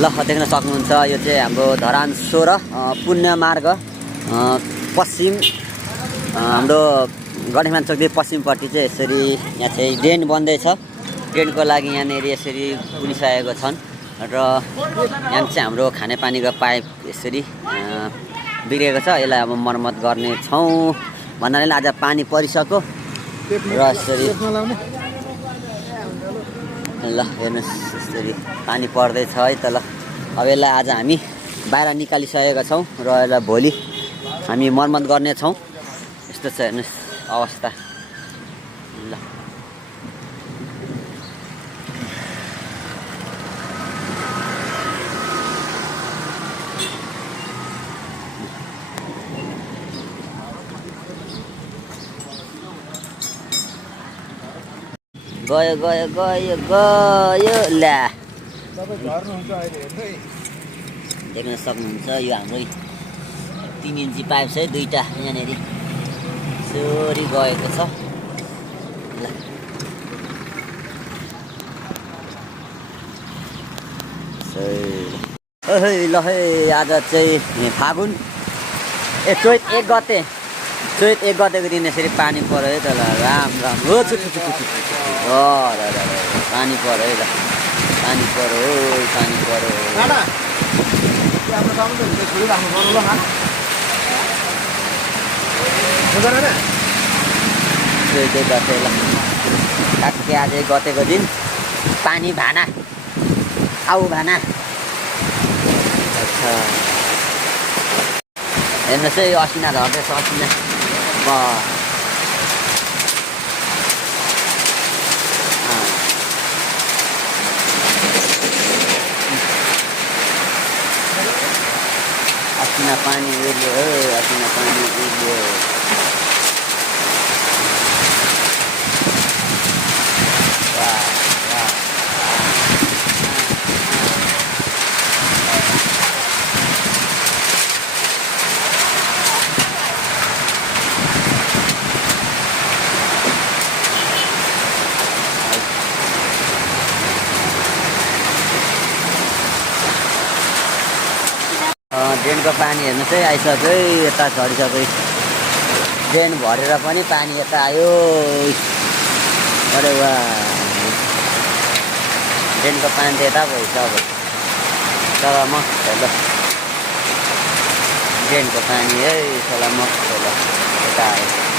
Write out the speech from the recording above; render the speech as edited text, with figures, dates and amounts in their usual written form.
ल देख्न सक्नुहुन्छ यो चाहिँ हाम्रो धरान 16 पुण्य मार्ग पश्चिम हाम्रो गणेशमान चौकदेखि पश्चिमपट्टि चाहिँ यसरी यहाँ चाहिँ ड्रेन बन्दैछ। ड्रेनको लागि यहाँनिर यसरी पुनिसकेको छन् र यहाँ चाहिँ हाम्रो खानेपानीको पाइप यसरी बिग्रेको छ। यसलाई अब मर्मत गर्ने छौँ भन्नाले आज पानी परिसक्यो र यसरी ल हेर्नुहोस् यसरी पानी पर्दैछ है त। ल अब यसलाई आज हामी बाहिर निकालिसकेका छौँ र यसलाई भोलि हामी मर्मत गर्नेछौँ। यस्तो छ हेर्नुहोस् अवस्था। ल गयो गयो गयो गयो ल्या देख्न सक्नुहुन्छ यो हाम्रै 3 इन्ची पाइप छ है, दुईटा यहाँनिर यसरी गएको छ। ल ल है आज चाहिँ फागुन चैत 1 गते चैत 1 गतेको दिन यसरी पानी पर्यो है त। ल राम राम हो पानी पर्यो है। ल पानी पर्यो पानी पर्यो। चैत 1 गते ल ठ्याक्कै आज 1 गतेको दिन पानी भाना आऊ भाना। अच्छा हेर्नुहोस् है असिना झर्दैछ असिना। असिना पानी उड्यो असिना पानी उड्यो। ड्रेनको पानी हेर्नुहोस् है आइसक्यो यता झरिसक्यो। ड्रेन भरेर पनि पानी यता आयो। अरे वाह ड्रेनको पानी त यता भएछ अब तर मस्त ल ड्रेनको पानी है सला मस्त ल यता आयो।